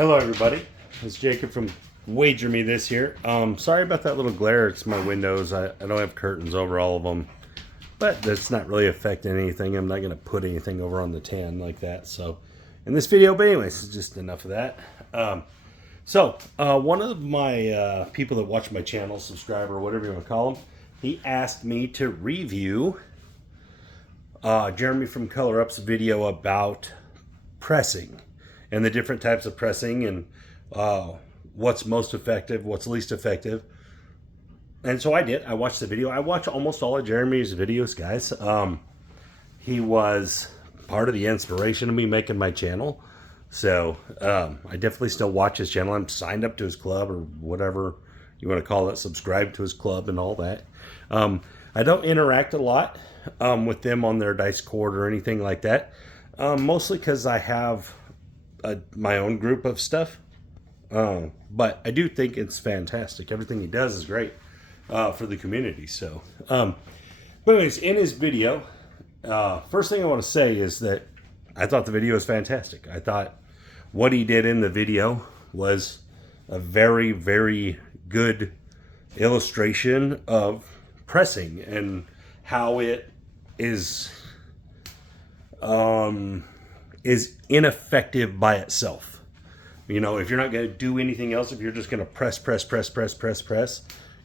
Hello everybody, it's Jacob from Wager Me This here. Sorry about that little glare, it's my windows. I don't have curtains over all of them, but that's not really affecting anything. I'm not going to put anything over on the tan like that. So in this video, but anyways, it's just enough of that. One of my people that watch my channel, subscriber, whatever you want to call them, he asked me to review Jeremy from Color Up's video about pressing and the different types of pressing and what's most effective, what's least effective. And so I did. I watched the video. I watch almost all of Jeremy's videos, guys. He was part of the inspiration of me making my channel. So I definitely still watch his channel. I'm signed up to his club or whatever you want to call it, subscribe to his club and all that. I don't interact a lot with them on their dice court or anything like that. Mostly because I have my own group of stuff. But I do think it's fantastic. Everything he does is great for the community. So, but anyways, in his video, first thing I want to say is that I thought the video was fantastic. I thought what he did in the video was a very, very good illustration of pressing and how it is ineffective by itself. You know, if you're not going to do anything else, if you're just going to press,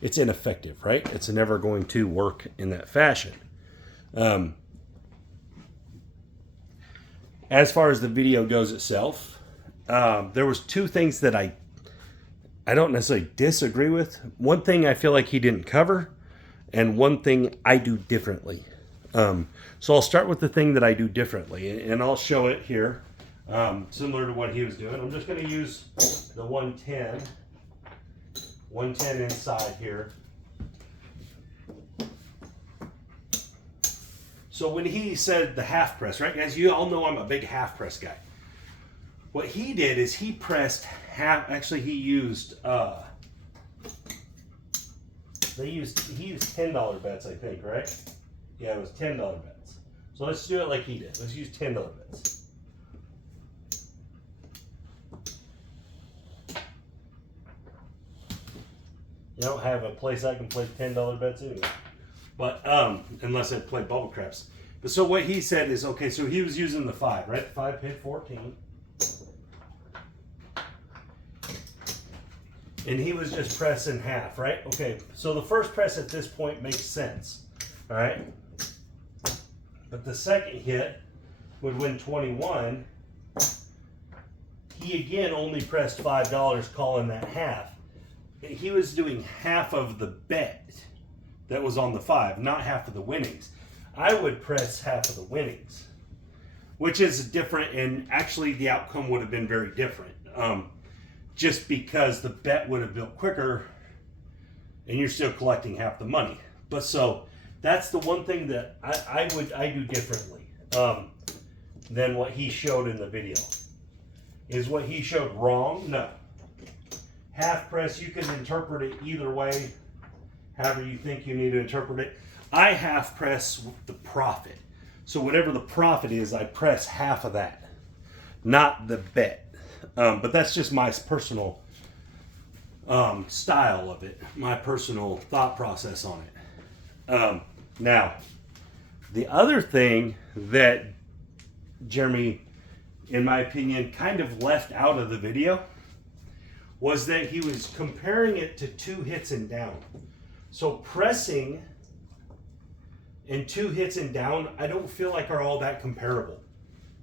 it's ineffective, right? It's never going to work in that fashion. As far as the video goes itself, there was two things that I don't necessarily disagree with. One thing I feel like he didn't cover, and one thing I do differently. So I'll start with the thing that I do differently, and I'll show it here, similar to what he was doing. I'm just going to use the 110 inside here. So when he said the half press, right, guys, you all know I'm a big half press guy. What he did is he pressed half. Actually, he used he used $10 bets, I think, right? Yeah, it was $10 bets. So let's do it like he did. Let's use $10 bets. You don't have a place I can play $10 bets anyway. But unless I play bubble craps. But so what he said is, okay, so he was using the 5, right? 5 paid 14. And he was just pressing half, right? Okay, so the first press at this point makes sense. All right? But the second hit would win 21. He again only pressed $5, calling that half. He was doing half of the bet that was on the 5, not half of the winnings. I would press half of the winnings, which is different, and actually the outcome would have been very different. Just because the bet would have built quicker and you're still collecting half the money. But so that's the one thing that I do differently than what he showed in the video. Is what he showed wrong? No. Half press, you can interpret it either way, however you think you need to interpret it. I half press the profit. So whatever the profit is, I press half of that, not the bet. But that's just my personal style of it, my personal thought process on it. Now, the other thing that Jeremy, in my opinion, kind of left out of the video was that he was comparing it to 2 hits and down. So pressing and 2 hits and down, I don't feel like are all that comparable.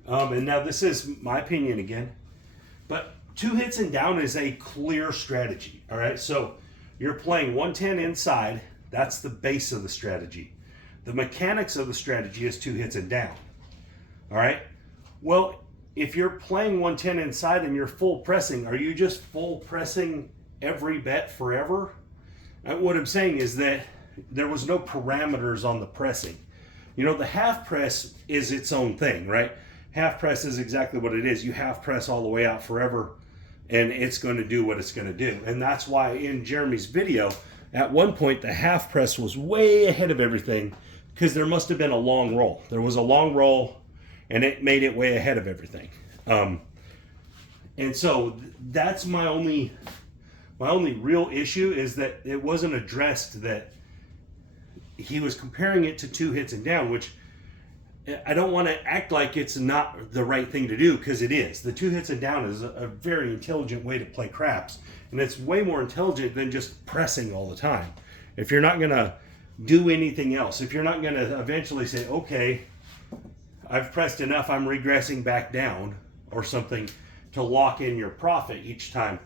And now this is my opinion again. But 2 hits and down is a clear strategy, all right? So you're playing 110 inside. That's the base of the strategy. The mechanics of the strategy is 2 hits and down, all right? Well, if you're playing 110 inside and you're full pressing, are you just full pressing every bet forever? What I'm saying is that there was no parameters on the pressing. You know, the half press is its own thing, right? Half press is exactly what it is. You half press all the way out forever, and it's going to do what it's going to do. And that's why in Jeremy's video, at one point, the half press was way ahead of everything because there must have been a long roll. There was a long roll, and it made it way ahead of everything. And so that's my only real issue, is that it wasn't addressed that he was comparing it to 2 hits and down, which I don't want to act like it's not the right thing to do, because it is. The 2 hits and down is a very intelligent way to play craps, and it's way more intelligent than just pressing all the time. If you're not going to do anything else, if you're not going to eventually say, okay, I've pressed enough, I'm regressing back down or something, to lock in your profit each time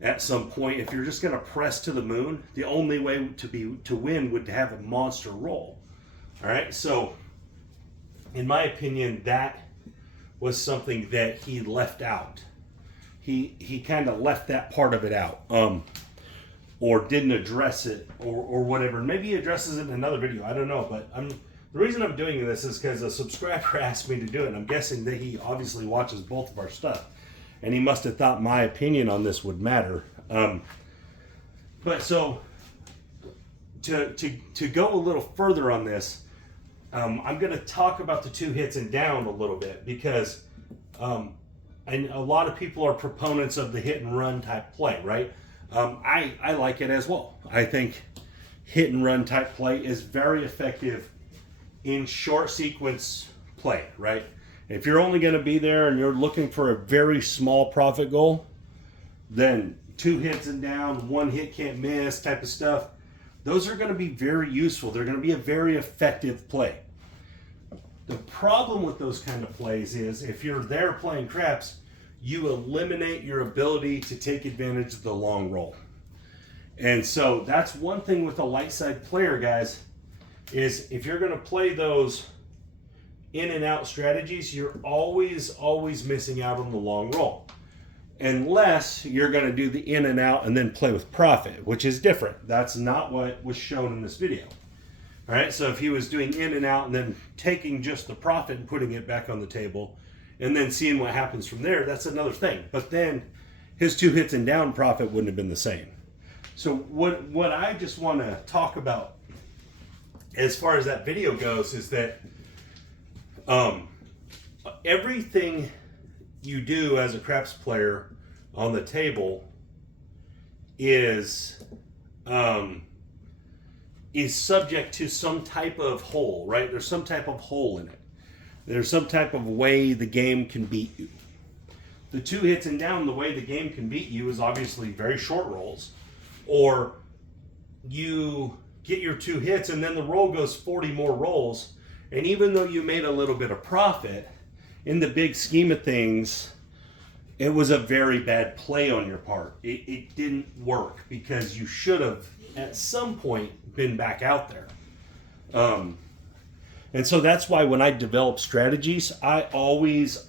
at some point. If you're just going to press to the moon, the only way to win would have a monster roll. All right, so in my opinion, that was something that he left out. He kind of left that part of it out, or didn't address it, or whatever. Maybe he addresses it in another video. I don't know, but the reason I'm doing this is because a subscriber asked me to do it. And I'm guessing that he obviously watches both of our stuff, and he must have thought my opinion on this would matter. But so to go a little further on this, I'm going to talk about the 2 hits and down a little bit, because and a lot of people are proponents of the hit and run type play, right? I like it as well. I think hit and run type play is very effective in short sequence play, right? If you're only going to be there and you're looking for a very small profit goal, then 2 hits and down, 1 hit can't miss type of stuff, those are going to be very useful. They're going to be a very effective play. The problem with those kind of plays is, if you're there playing craps, you eliminate your ability to take advantage of the long roll. And so that's one thing with a light side player, guys, is if you're going to play those in and out strategies, you're always missing out on the long roll. Unless you're going to do the in and out and then play with profit, which is different. That's not what was shown in this video. All right, so if he was doing in and out and then taking just the profit and putting it back on the table and then seeing what happens from there, that's another thing. But then his 2 hits and down profit wouldn't have been the same. So what I just want to talk about as far as that video goes is that everything you do as a craps player on the table is subject to some type of hole, right? There's some type of hole in it. There's some type of way the game can beat you. The 2 hits and down, the way the game can beat you is obviously very short rolls, or you get your 2 hits and then the roll goes 40 more rolls, and even though you made a little bit of profit, in the big scheme of things, it was a very bad play on your part. It didn't work, because you should have at some point been back out there. And so that's why when I develop strategies, I always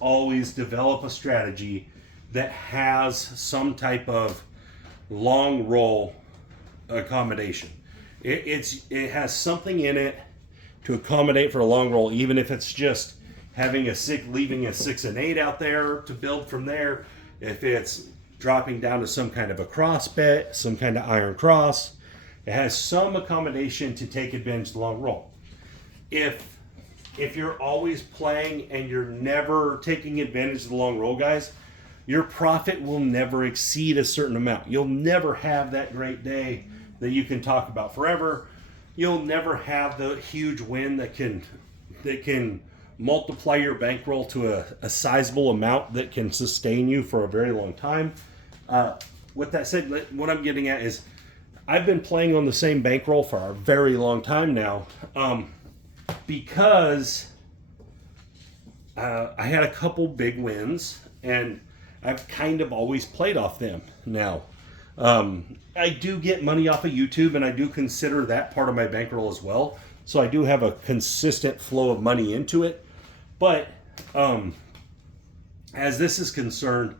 develop a strategy that has some type of long roll accommodation. It has something in it to accommodate for a long roll, even if it's just having leaving a 6 and 8 out there to build from there. If it's dropping down to some kind of a cross bet, some kind of iron cross, it has some accommodation to take advantage of the long roll. If you're always playing and you're never taking advantage of the long roll, guys, your profit will never exceed a certain amount. You'll never have that great day that you can talk about forever. You'll never have the huge win that can multiply your bankroll to a sizable amount that can sustain you for a very long time. With that said, what I'm getting at is, I've been playing on the same bankroll for a very long time now, because I had a couple big wins, and I've kind of always played off them now. I do get money off of YouTube, and I do consider that part of my bankroll as well. So I do have a consistent flow of money into it. But as this is concerned,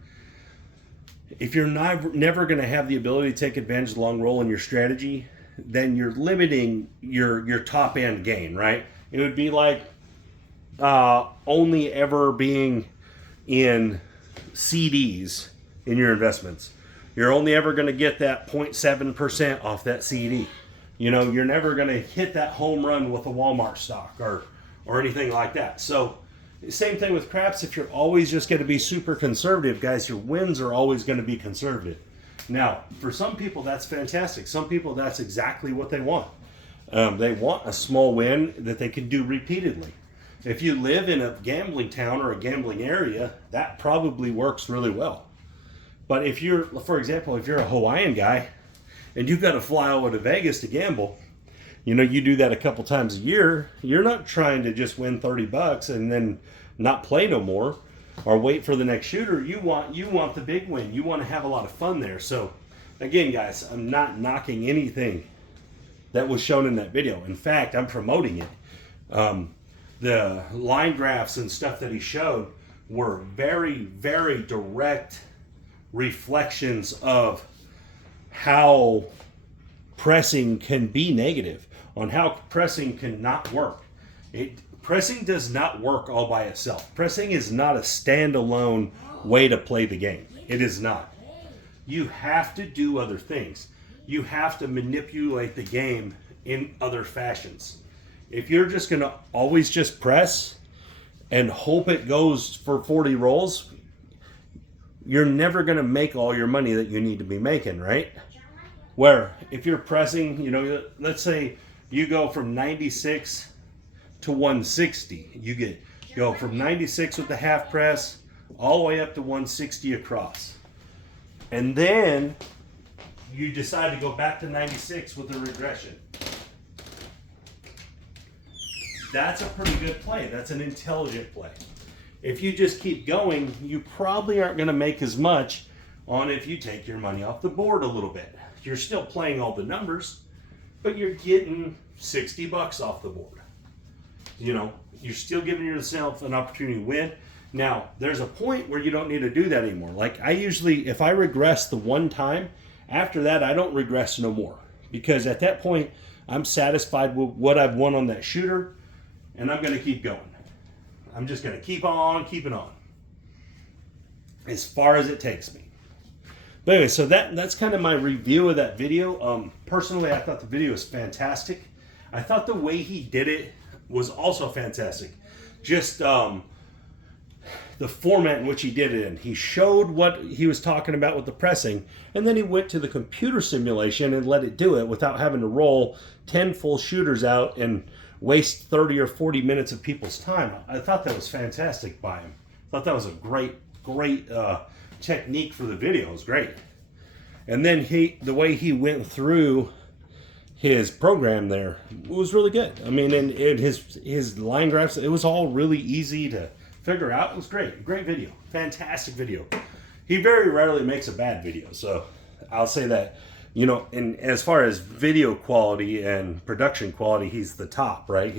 if you're never going to have the ability to take advantage of the long roll in your strategy, then you're limiting your top end gain, right? It would be like only ever being in CDs in your investments. You're only ever going to get that 0.7% off that CD. You know, you're never going to hit that home run with a Walmart stock or anything like that. So Same thing with craps. If you're always just going to be super conservative, guys, your wins are always going to be conservative. Now, for some people, that's fantastic. Some people, that's exactly what they want. They want a small win that they can do repeatedly. If you live in a gambling town or a gambling area, that probably works really well. But if you're, for example, if you're a Hawaiian guy and you've got to fly over to Vegas to gamble, you know, you do that a couple times a year, you're not trying to just win 30 bucks and then not play no more or wait for the next shooter. You want the big win. You want to have a lot of fun there. So again, guys, I'm not knocking anything that was shown in that video. In fact, I'm promoting it. The line graphs and stuff that he showed were very, very direct reflections of how pressing can be negative, on how pressing cannot work. Pressing does not work all by itself. Pressing is not a standalone way to play the game. It is not. You have to do other things. You have to manipulate the game in other fashions. If you're just going to always just press and hope it goes for 40 rolls, you're never going to make all your money that you need to be making, right? Where if you're pressing, you know, let's say you go from 96 to 160. You go from 96 with the half press all the way up to 160 across. And then you decide to go back to 96 with a regression. That's a pretty good play. That's an intelligent play. If you just keep going, you probably aren't going to make as much on if you take your money off the board a little bit. You're still playing all the numbers, but you're getting 60 bucks off the board. You know, you're still giving yourself an opportunity to win. Now, there's a point where you don't need to do that anymore. Like I usually, if I regress the one time, after that, I don't regress no more. Because at that point, I'm satisfied with what I've won on that shooter, and I'm going to keep going. I'm just going to keep on keeping on as far as it takes me. But anyway, so that's kind of my review of that video. Personally, I thought the video was fantastic. I thought the way he did it was also fantastic. Just the format in which he did it in. He showed what he was talking about with the pressing, and then he went to the computer simulation and let it do it without having to roll 10 full shooters out and waste 30 or 40 minutes of people's time. I thought that was fantastic by him. I thought that was a great technique for the video. It was great. And then the way he went through his program there was really good. I mean, and his line graphs, it was all really easy to figure out. It was great. Great video. Fantastic video. He very rarely makes a bad video, so I'll say that. You know, and as far as video quality and production quality, he's the top, right?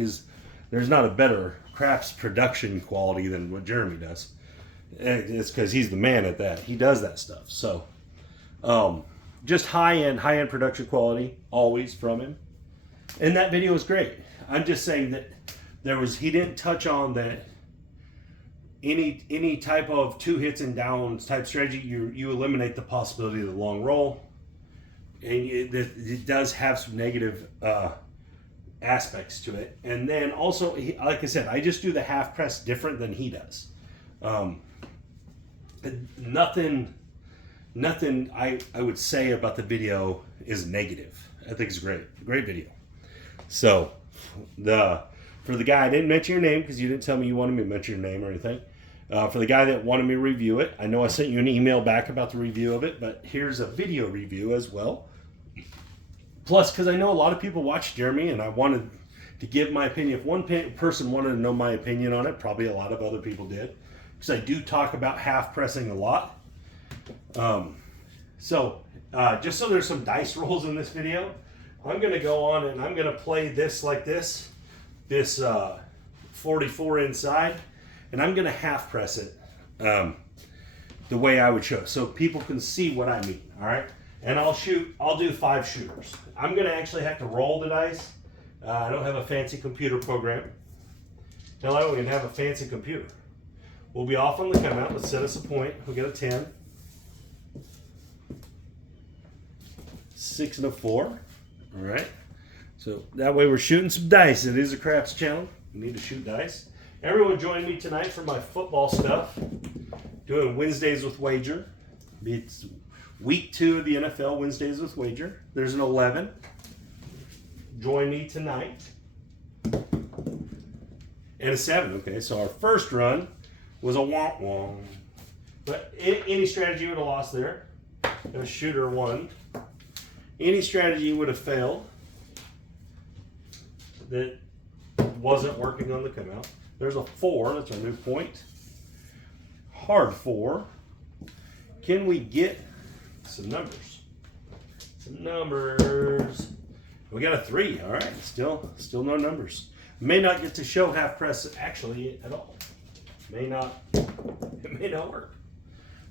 There's not a better CRAPS production quality than what Jeremy does. It's because he's the man at that. He does that stuff. So, just high-end production quality, always from him. And that video was great. I'm just saying that he didn't touch on that any type of 2 hits and downs type strategy. You eliminate the possibility of the long roll. And it does have some negative aspects to it. And then also, like I said, I just do the half press different than he does. Nothing I would say about the video is negative. I think it's great video. So for the guy, I didn't mention your name because you didn't tell me you wanted me to mention your name or anything. For the guy that wanted me to review it, I know I sent you an email back about the review of it, but here's a video review as well. Plus, because I know a lot of people watch Jeremy, and I wanted to give my opinion. If one person wanted to know my opinion on it, probably a lot of other people did, because I do talk about half pressing a lot. Just so there's some dice rolls in this video, I'm going to go on and I'm going to play this like this 44 inside, and I'm going to half press it the way I would show, so people can see what I mean. All right, and I'll do 5 shooters. I'm going to actually have to roll the dice. I don't have a fancy computer program. Hell, I don't even have a fancy computer. We'll be off on the come out. Let's set us a point. We got a 10, 6 and a 4. All right. So that way we're shooting some dice. It is a craps channel. We need to shoot dice. Everyone join me tonight for my football stuff. Doing Wednesdays with Wager. It's week 2 of the NFL, Wednesdays with Wager. There's an 11. Join me tonight. And a 7. Okay, so our first run was a womp-womp. But any strategy would have lost there. A shooter 1. Any strategy would have failed that wasn't working on the come out. There's a 4. That's our new point. Hard 4. Can we get some numbers? Some numbers. We got a 3. All right. Still no numbers. May not get to show half press actually at all. It may not work.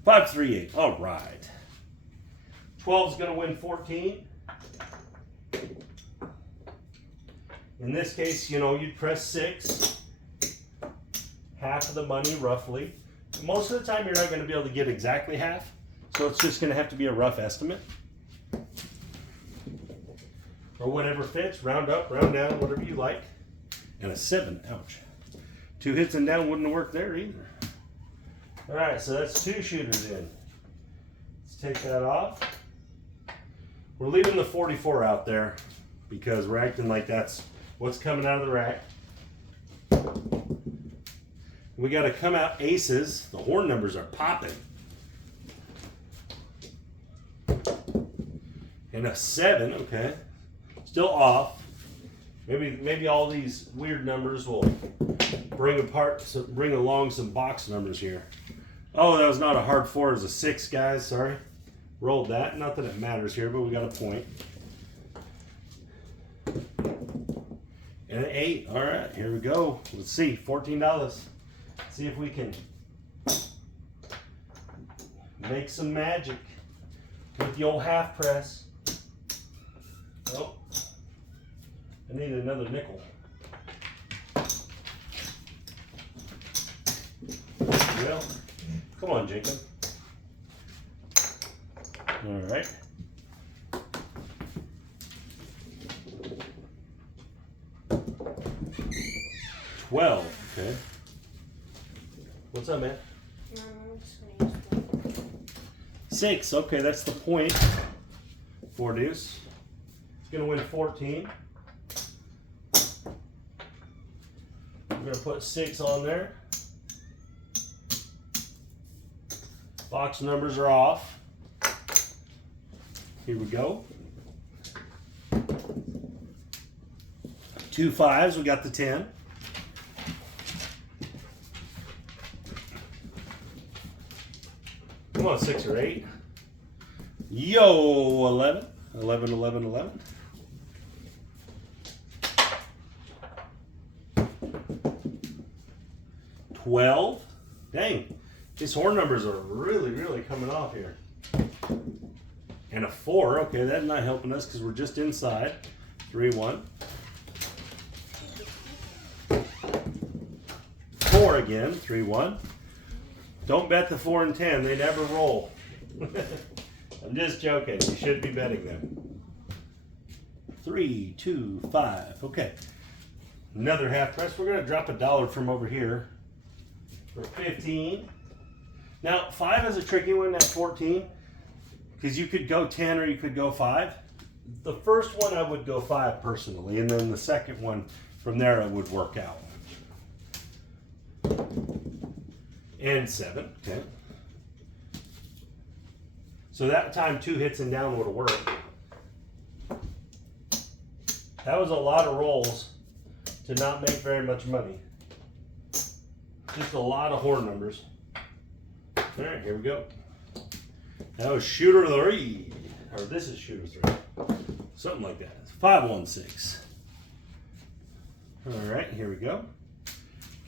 5, 3, 8. All right. 12 is going to win 14. In this case, you know, you'd press 6. Half of the money, roughly. Most of the time, you're not going to be able to get exactly half. So it's just going to have to be a rough estimate. Or whatever fits. Round up, round down, whatever you like. And a 7. Ouch. 2 hits and down wouldn't have worked there either. All right, so that's 2 shooters in. Let's take that off. We're leaving the 44 out there because we're acting like that's what's coming out of the rack. We got to come out aces. The horn numbers are popping. And a 7, okay. Still off. Maybe all these weird numbers will bring along some box numbers here. Oh, that was not a hard 4. It was a 6, guys. Sorry. Rolled that. Not that it matters here, but we got a point. And an 8. All right, here we go. Let's see. $14. See if we can make some magic with the old half press. Oh, I need another nickel. Well, come on, Jacob. All right. $12. Okay. What's up, man? No, I'm just gonna use 6. Okay, that's the point. 4 deuce. It's gonna win 14. We're gonna put 6 on there. Box numbers are off. Here we go. 2 5s. We got the 10. Come on, 6 or 8. Yo, 11. 11, 11, 11. $12. Dang. These horn numbers are really coming off here. And a 4. Okay, that's not helping us because we're just inside. 3, 1. 4 again. 3, 1. Don't bet the 4 and 10. They never roll. I'm just joking. You should be betting them. 3, 2, 5. Okay. Another half press. We're going to drop $1 from over here for 15. Now, 5 is a tricky one at 14 because you could go 10 or you could go 5. The first one I would go 5 personally, and then the second one from there it would work out. And 7, 10. So that time 2 hits and down would have worked. That was a lot of rolls to not make very much money. Just a lot of horn numbers. All right, here we go. That was shooter 3, or this is shooter 3, something like that. 5, 1, 6. All right, here we go.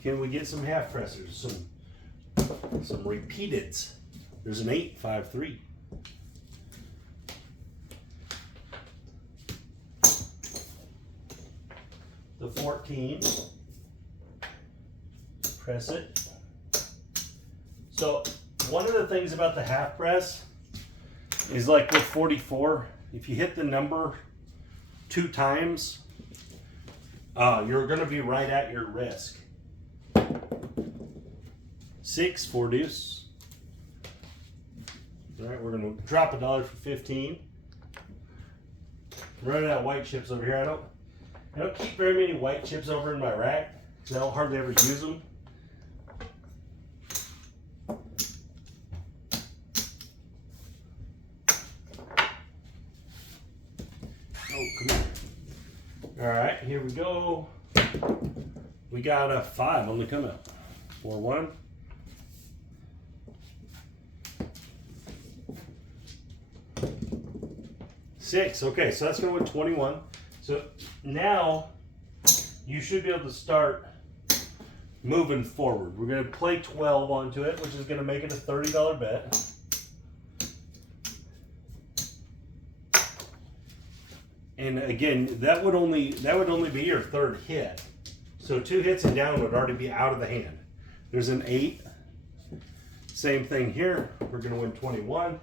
Can we get some half pressers? Some repeateds. There's an 8, 5, 3. The 14. Press it. So one of the things about the half press is like with 44, if you hit the number 2 times, you're going to be right at your risk. 6, 4 deuce. All right, we're gonna drop $1 for 15. I'm running out of white chips over here. I don't keep very many white chips over in my rack because I don't hardly ever use them. Oh, come here. All right, here we go. We got a 5 on the come out. 4-1. Six. Okay, so that's going to win 21. So now you should be able to start moving forward. We're going to play 12 onto it, which is going to make it a $30 bet. And again, that would only be your third hit. So 2 hits and down would already be out of the hand. There's an 8. Same thing here. We're going to win 21.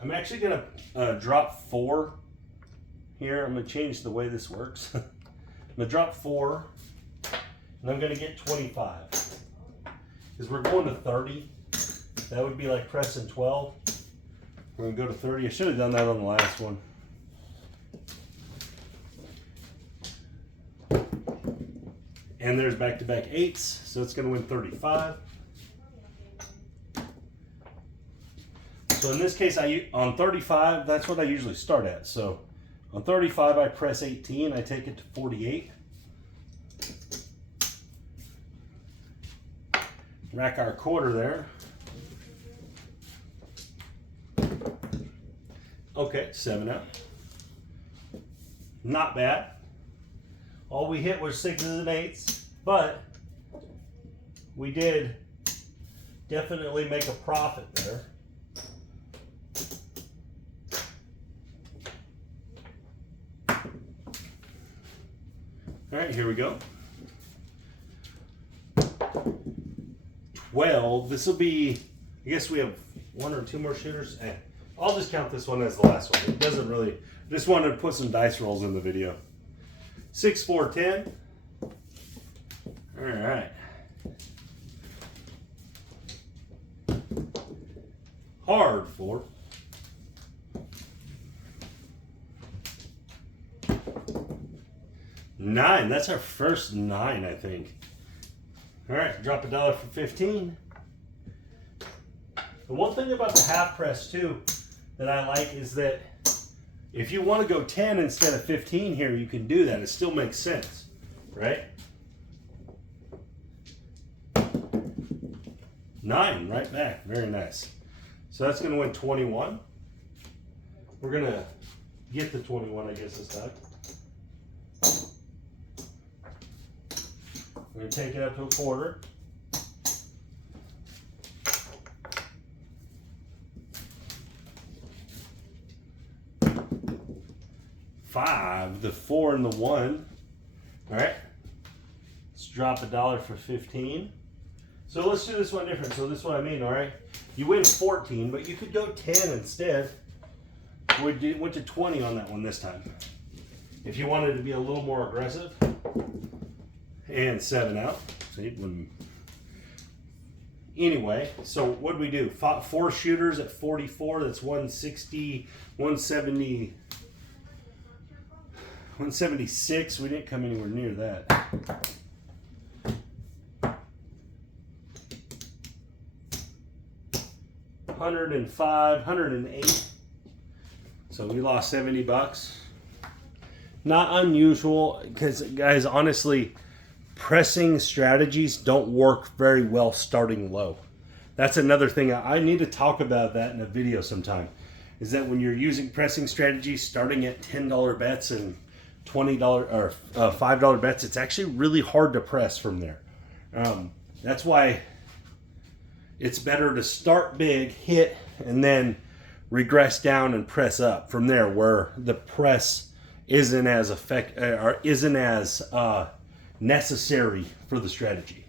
I'm actually going to drop 4 here. I'm going to change the way this works. I'm going to drop 4, and I'm going to get 25. Because we're going to 30. That would be like pressing 12. We're going to go to 30. I should have done that on the last one. And there's back-to-back 8s, so it's going to win 35. So in this case, on 35, that's what I usually start at. So on 35, I press 18. I take it to 48. Rack our quarter there. Okay, 7 out. Not bad. All we hit was 6s and 8s, but we did definitely make a profit there. All right, here we go. 12. This will be, I guess we have 1 or 2 more shooters. I'll just count this one as the last one. It doesn't really, just wanted to put some dice rolls in the video. 6, 4, 10. All right. Hard 4. Nine. That's our first 9, I think. All right, drop $1 for 15. The one thing about the half press too that I like is that if you want to go 10 instead of 15 here, you can do that. It still makes sense, right? 9 right back. Very nice. So that's going to win 21. We're going to get the 21, I guess, this time. We're going to take it up to a quarter. Five, the 4 and the 1. All right. Let's drop $1 for 15. So let's do this one different. So this is what I mean, all right? You win 14, but you could go 10 instead. We went to 20 on that one this time. If you wanted to be a little more aggressive. And 7 out. See, anyway, so what did we do? 4 shooters at 44. That's 160, 170, 176. We didn't come anywhere near that. $105, $108. So we lost 70 bucks. Not unusual, because guys, honestly, pressing strategies don't work very well starting low. That's another thing. I need to talk about that in a video sometime. Is that when you're using pressing strategies starting at $10 bets and $20 or $5 bets, it's actually really hard to press from there. That's why it's better to start big, hit, and then regress down and press up from there, where the press isn't as necessary for the strategy.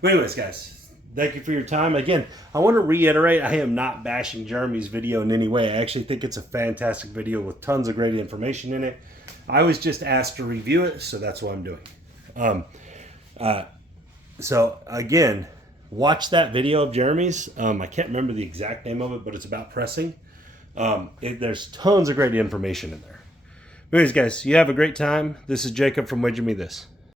But anyways, guys, thank you for your time. Again, I want to reiterate, I am not bashing Jeremy's video in any way. I actually think it's a fantastic video with tons of great information in it. I was just asked to review it, so that's what I'm doing. So again, watch that video of Jeremy's. I can't remember the exact name of it, but it's about pressing. There's tons of great information in there. Anyways, guys, you have a great time. This is Jacob from Wager Me This.